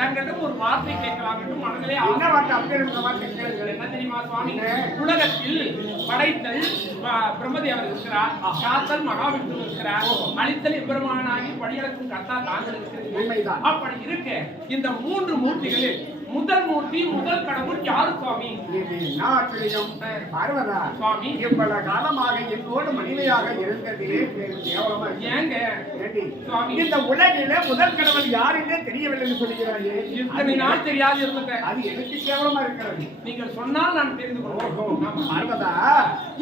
தங்களிடம் ஒரு வார்த்தை கேட்கலாம் என்று மனதிலே என்ன வார்த்தை? அப்பேற்பட்ட வார்த்தை கேளுங்கள். என்ன தெரியுமா சுவாமி? உலகத்தில் படைத்தல் பிரம்மதேவர் இருக்கிறார், காத்தல் மகாவிஷ்ணு இருக்கிறார், அழித்தல் எம்பெருமானாகி படியளக்கும் கர்த்தா தாங்கள் இருக்கிறீர்கள். அப்படி இருக்க இந்த மூன்று மூர்த்திகளில் முதல் மூர்த்தி முதல் கடவுள் யாரு சுவாமி? பார்வதா சுவாமி, இவ்வளவு காலமாக என்னோடு மனிதையாக இருந்ததே கேவலமா. ஏங்க சுவாமி, இந்த உலகில முதல் கடவுள் யாருன்னே தெரியவில்லை சொல்லுகிறாயே. இத்தனை நாள் தெரியாது இருந்தேன். அது எனக்கு கேவலமா இருக்கிறது. நீங்கள் சொன்னால் நான் தெரிந்து கொள்வோம். பார்வதா,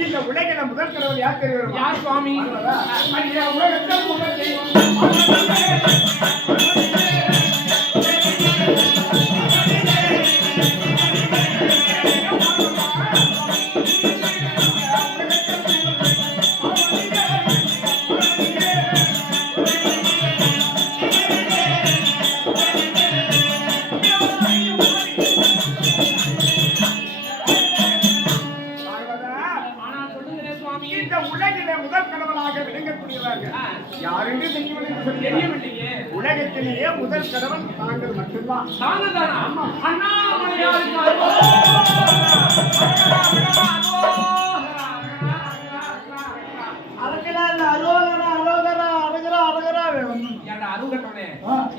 இந்த உலகில முதல் கடவுள் யார் தெரியும்? யார் சுவாமி? உலகத்தில் முதல் தெய்வம் உலகத்திலேயே முதல் கடவுள் தாங்கள் மட்டும்தான். தாங்கள் தானா?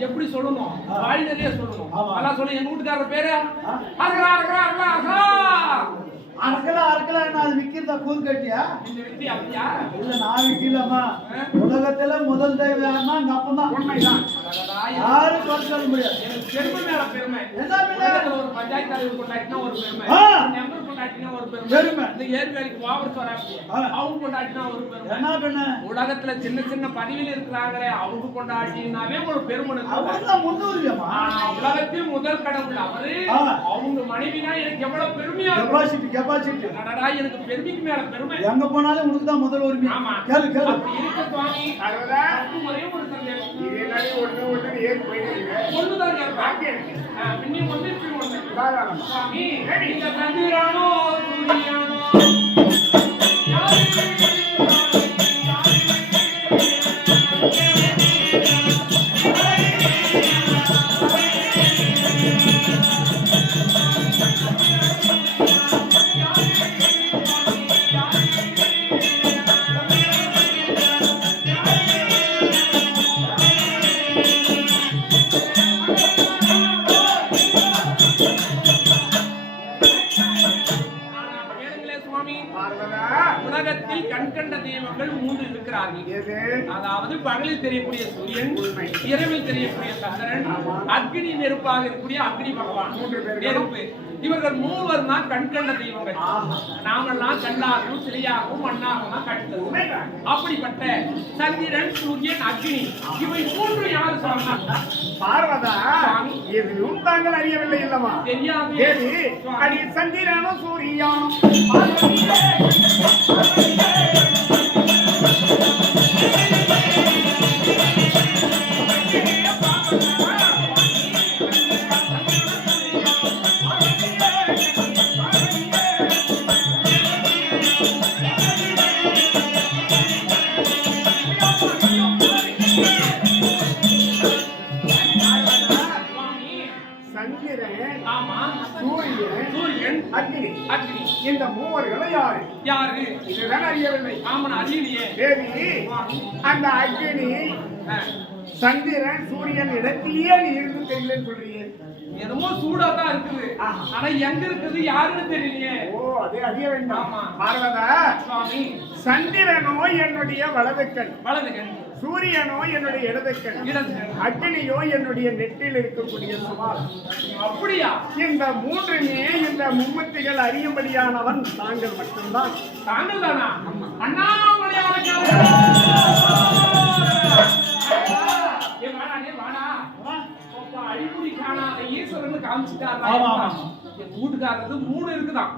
எப்படி சொல்லணும்? வாய் நிறைய சொல்லணும். அதெல்லாம் சொல்லு. எங்க வீட்டுக்காரர் பேரு அது விக்கிறதா கூறு கட்டியா? இந்த வித்தி அப்படியா? இல்ல நான் விக்கலமா. உலகத்துல முதல் தெய்வம்னா எங்க அப்பதான். உண்மைதான். யாரும் சொல்ல முடியாது. எனக்கு பெருமை மேல பெருமை. என்ன பெருமை? ஒரு பஞ்சாயத்து தலைவர் கொண்டாட்டினா ஒரு பெருமை, மெம்பர் கொண்டாட்டினா ஒரு பெருமை, இந்த ஏர்வேலிக்கு வாபஸ் வராங்க அவங்க கொண்டாட்டினா ஒரு பெருமை. என்ன பெருமை? உலகத்துல சின்ன சின்ன பதவியில் இருக்கிறாங்களே அவங்க கொண்டாட்டினாவே ஒரு பெருமை. உலகத்தில் முதல் கடவுள் அவரு, அவங்க மனைவினா எனக்கு எவ்வளவு பெருமையா இருக்கும். எனக்கு பெருமைக்கு மேல பெருமை. எங்க போனாலும் உனக்கு தான் முதல் உரிமை. ஆமா, கேளு கேளு. அப்படி இருக்க சுவாமி, ஒரே ஒரு சந்தேகம். இது என்னடி ஒண்ணு ஏறி போயிடுறீங்க? ஒண்ணுதான் கேட்பேன். இன்னி ஒண்ணு சுவாமி, இந்த சந்திரானோ சூரியானோ உலகத்தில் கண்கண்ட தெய்வங்கள் மூன்று இருக்கிறார்கள். அதாவது பகலில் தெரியக்கூடிய சூரியன், இரவில் தெரியக்கூடிய சந்திரன், அக்னி நெருப்பாக இருக்கக்கூடிய அக்னி பகவான் நெருப்பு. இவர்கள் மூவர் தான் கண்கண்ட தெய்வங்கள். நாமெல்லாம் கல்லாகவும் சிலையாகவும் மண்ணாகவும் கண்டது. அப்படிப்பட்ட சந்திரன், சூரியன், அக்னி இவை மூன்று யார் சொன்னாங்க? பார்வதா, எதுவும் தாங்கள் அறியவில்லை இல்லமா? தெரியாது. அடி சந்திரனும் சூரியானும் இந்த மூவர்களும் யாரு யாரு? இதுதான் அறியவில்லை. ஆமா, அறியலையே. தேவி, அந்த அக்னி சந்திரன் சூரியன் இடத்திலேயே நீ இருந்து தெரியலன்னு சொல்றீங்க. என்னமோ சூடா தான் இருக்குது, ஆனா எங்க இருக்குது யாருன்னு தெரியலையே. ஓ, அது அறிய வேண்டாம். பார்வதா சுவாமி, சந்திரனோ என்னுடைய வலதுக்கண், சூரியனோ என்னுடைய இடதுக்கண், அக்னியோ என்னுடைய நெற்றில் இருக்கக்கூடிய சுமார். அப்படியா? இந்த மூன்றுமே இந்த மும்மூர்த்திகள் அறியும்படியானவன் தாங்கள் மட்டும்தான். தாங்கள் தானா? அண்ணாமலையார அடிமுடி காணாத ஈஸ்வரன் காமிச்சுட்டாரா? என் வீட்டுக்காரது 3 இருக்குதான்.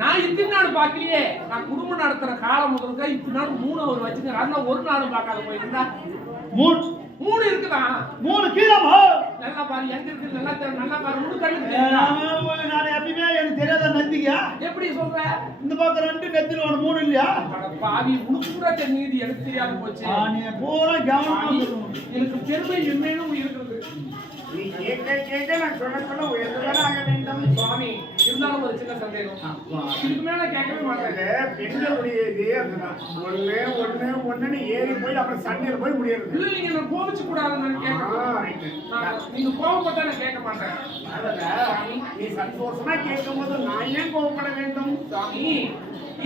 நான் இத்தனை நாள் பாக்கலையே. நான் குடும்பம் நடத்துற காலம் முதல்ல இத்தனை நாள் 3 அவர் வச்சுக்கிறாரு. ஒரு நாளும் பார்க்காத போயிருந்தா 3 இருக்குதான். 3 கீழமா? நல்லா பாரு, எங்க இருக்கு நல்லா பாரு. 3 கண்ணு. நான் எப்பயுமே எனக்கு தெரியாத நந்தியா? எப்படி சொல்ற? இந்த பக்கம் 2 நெத்தில 3 இல்லையா? பாவி, உனக்கு கூட தெரியுது, எனக்கு தெரியாம போச்சு. நீ போற கவனமா எனக்கு பெருமை என்னன்னு இருக்குது. நீ கேட்க கேட்க நான் சொல்ல உயர்ந்துதான் ஆக வேண்டும். சுவாமி இருந்தாலும் ஒரு சின்ன சந்தேகம். இதுக்கு மேல கேட்கவே மாட்டேன். பெண்களுடைய இதே அதுதான். ஒண்ணு ஏறி போய் அப்புறம் சண்டையில போய் முடியாது. இல்ல நீங்க நான் கோபிச்சு கூடாதுன்னு கேட்கறேன். நீங்க கோபப்பட்டா நான் கேட்க மாட்டேன். நீ சந்தோஷமா கேட்கும் போது நான் ஏன் கோபப்பட வேண்டும்? சுவாமி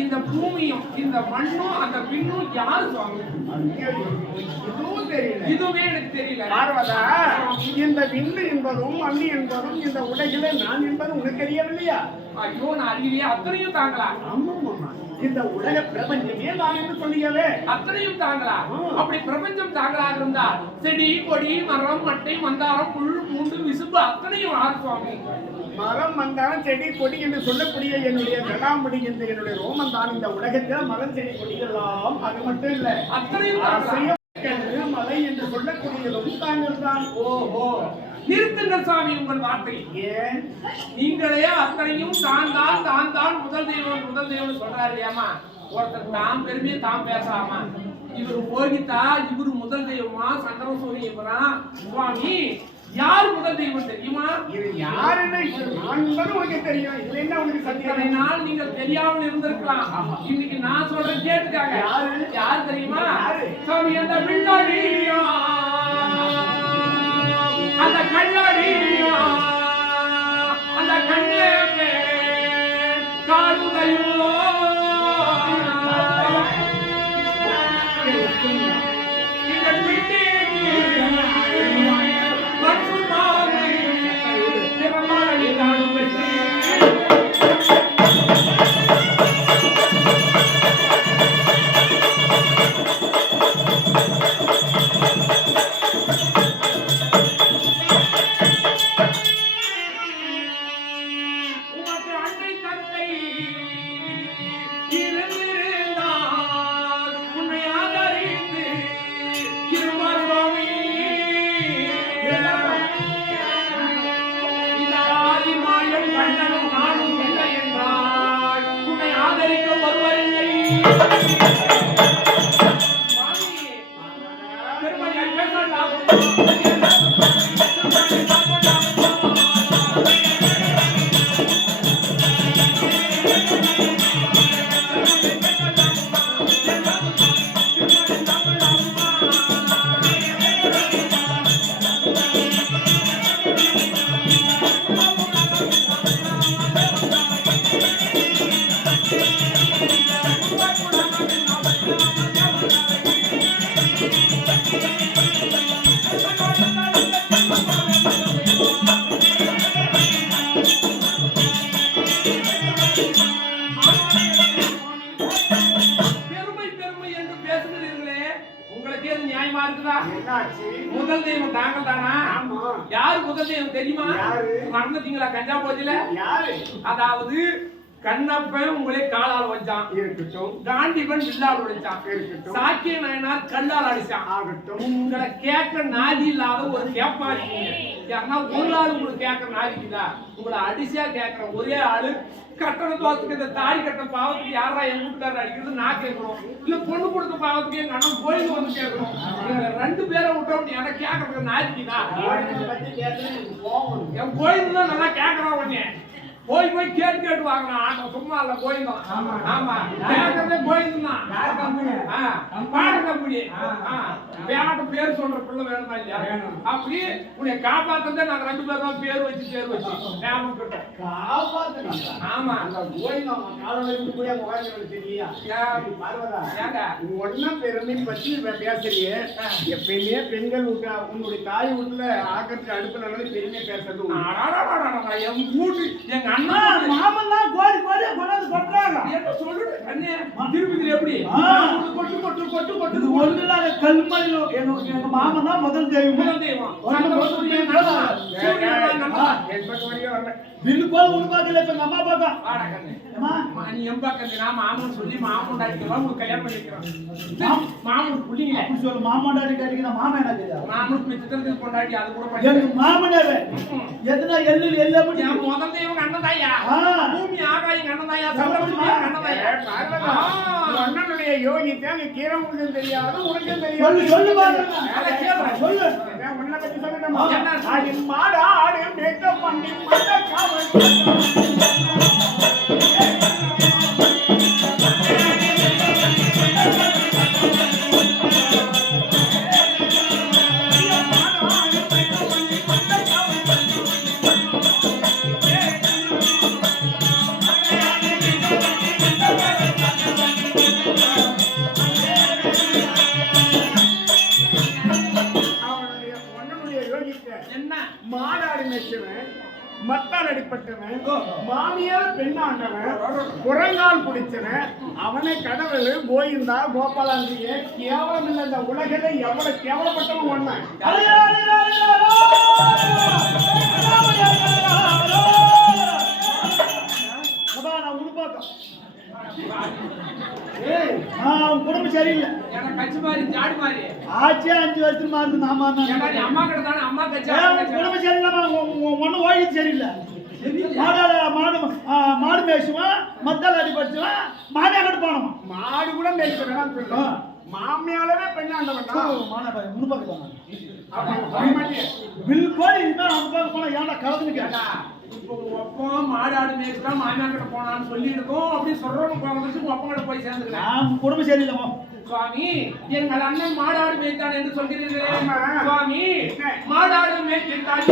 இந்த பூமியும் இந்த மண்ணும் அந்த பின்னும் யாரு சுவாமி? இதுவும் தெரியல. இதுவே எனக்கு தெரியல. பார்வதா, இந்த விண்ணு என்பதும் மண்ணு என்பதும் இந்த உலகிலே நான் என்பது உனக்கு தெரியவில்லையா? ஐயோ நான் அறிவியே அத்தனையும் தாங்களா? ஆமாம். இந்த உலக பிரபஞ்சமே நான் என்று சொல்லியவே அத்தனையும் தாங்களா? அப்படி பிரபஞ்சம் தாங்களாக இருந்தால் செடி கொடி மரம் மட்டை மந்தாரம் புல் பூண்டு விசும்பு அத்தனையும் ஆறு சுவாமி. மரம் மந்தாரம் செடி கொடி என்று சொல்லக்கூடிய என்னுடைய கடாமுடி என்று என்னுடைய ரோமன் தான் இந்த உலகத்தில் மரம் செடி கொடிகள்லாம் அது மட்டும் இல்ல அத்தனையும் மலை என்று சொல்லக்கூடியதும் தாங்கள் தான். ஓஹோ நிறுத்துங்கள் சுவாமி உங்கள் வார்த்தை. ஏன் நீங்களே அத்தனையும் தான் முதல் தெய்வம் சொல்றாரு. ஏமா ஒருத்தர் தாம் பெருமையை தாம் பேசாமா? இவரு போகித்தா இவரு முதல் தெய்வமா? சந்திர சூரியபுரா சுவாமி யார் முதல் தெய்வம் தெரியுமா? இது யாருன்னு நான் உனக்கு தெரியும். இதுல என்ன உனக்கு சத்தியம்? நாள் நீங்கள் தெரியாமல் இருந்திருக்கலாம். இன்னைக்கு நான் சொல்றேன் கேட்டுக்காங்க. யார் தெரியுமா? சுவாமி அந்த பின்னாடியா அந்த கண்ணாடியா அந்த கண்ணே காடுதையோ முதல் தெய்வம் தாங்கள் தானா? யாரு முதல் தெய்வம் தெரியுமா? மறந்துட்டீங்களா? கஞ்சா போச்சுல அதாவது கண்ணப்பன் உங்களை காலால் வச்சான் இருக்கட்டும், காண்டிபன் வில்லால் உடைச்சான் இருக்கட்டும், சாக்கிய நாயனார் கல்லால் அடிச்சான் ஆகட்டும். உங்களை கேட்க நாதி இல்லாத ஒரு கேப்பா இருக்கீங்க. யாருன்னா ஒரு நாள் உங்களுக்கு கேட்க நாதிக்குதா? உங்களை அடிச்சா கேட்கிற ஒரே ஆளு கட்டண தோசத்துக்கு இந்த தாடி கட்ட பாவத்துக்கு யாரா என் வீட்டுக்காரர் அடிக்கிறது நான் கேட்கிறோம். இல்ல பொண்ணு கொடுத்த பாவத்துக்கு எங்க அண்ணன் கோயிலுக்கு வந்து கேட்கிறோம். ரெண்டு பேரை விட்டோம் எனக்கு கேட்கறதுக்கு நாதிக்குதா? என் கோயிலுக்கு தான் நல்லா கேட்கறான் உடனே போய் கேட்டு வாங்கலாம். சும்மா இல்ல கோயிலும். ஆமா கேட்கறதே கோயில் தான். பாட கம்பெனி வேட்ட பேர் சொல்ற பிள்ளை வேணுமா இல்லையா? அப்படி உன்னை காப்பாத்ததே நாங்க ரெண்டு பேரும் பேர் வச்சு ஞாபகம் கிட்டோம். ஆமா அந்த கோயில் ஒன்னும் பெருமை பத்தி பேசுறியே. எப்பயுமே பெண்கள் உன்னுடைய தாய் வீட்டுல ஆக்கத்துக்கு அடுப்புல பெருமையா பேசுறது. என் வீட்டு எங்க அண்ணா மாமன் தான் கோடி கோடி கொண்டாந்து கொட்டுறாங்க. என்ன சொல்லுது அண்ணே? திருப்பதி எப்படி கொட்டு கொட்டு கொட்டு கொட்டு இது ஒண்ணுல கல்மணி எங்க மாமன் தான் முதல் தெய்வம். முதல் தெய்வம் பில்குல் உருவாக்கல. இப்ப அம்மா பாக்கா நீ எம்பாக்கந்து நான் மாமன் சொல்லி மாமன் டாடிக்கலாம் உங்களுக்கு கல்யாணம் பண்ணிக்கிறோம். மாமன் புள்ளிங்க அப்படி சொல்லு. மாமன் டாடி கட்டிக்கிற மாமன் என்ன தெரியாது? மாமனுக்கு மிச்சத்துக்கு கொண்டாடி அது கூட எங்க மாமனாவே எதுனா எள்ளு எள்ளு அப்படி என் முதல்ல இவங்க அண்ணன் தாயா ஆ. பூமி ஆகாயம் அண்ணன் தாயா சந்திரபூமி அண்ணன் தாயா அண்ணனுடைய யோகித்தை அங்க கீரை முழுதும் தெரியாது உனக்கும் சொல்லு தெரியாது சொல்லு பாருங்க அதை கேளுங்க. சொல்லு உன்னை பத்தி சொல்லணுமா என்ன? ஆடின் மாடாடு மேக்க பண்ணி மண்ட காவல் அண்ணனுடைய யோகித்தை என்ன மாடாடு மேய்ச்சவன் மத்தால் அடிப்பட்டவன் மாமியார் பெண்ணாண்டவன் குரங்கால் பிடிச்சவன் அவனை கடவுள் கோயிந்தா கோபாலாந்திய கேவலம் இல்லை இந்த உலகில எவ்வளவு கேவலப்பட்டவன் ஒண்ணு நான் உடுப்பாக்கம் அவன் குடும்பம் சரியில்லை எனக்கு கட்சி மாதிரி ஜாடி மாதிரி ஆச்சே 5 வருஷமா இருந்து நாம ஏன்னா நீ அம்மா கிட்ட தானே அம்மா கட்சி குடும்பம் சரியில்லாம ஒன்னும் ஓய்வு சரியில்லை மாடு மேய்ச்சுவான் மத்தால் அடி படிச்சுவான் மாடியா கட்டு போனோம் மாடு கூட மேய்க்க வேணாம் சொல்லுவோம் மாமியாலவே பெண்ணாண்டவன் பில்கோல் இனிமே அந்த பக்கம் போனா ஏன்டா கலந்துன்னு கேட்டா இப்போ ஒப்போ மாடாடு மேய்ச்சா மாமியார் கிட்ட போனான்னு சொல்லி இருக்கோம் அப்படி சொல்றவங்க போகிறதுக்கு ஒப்பம் கிட்ட போய் சேர்ந்துக்கிறேன் நான் குடும்பம் சரியில்லைமோ சுவாமி எங்கள் அண்ணன் மாடாடு மேய்த்தான் என்று சொல்கிறீர்களே ஆமா. சுவாமி மாடாடு மேய்த்தான்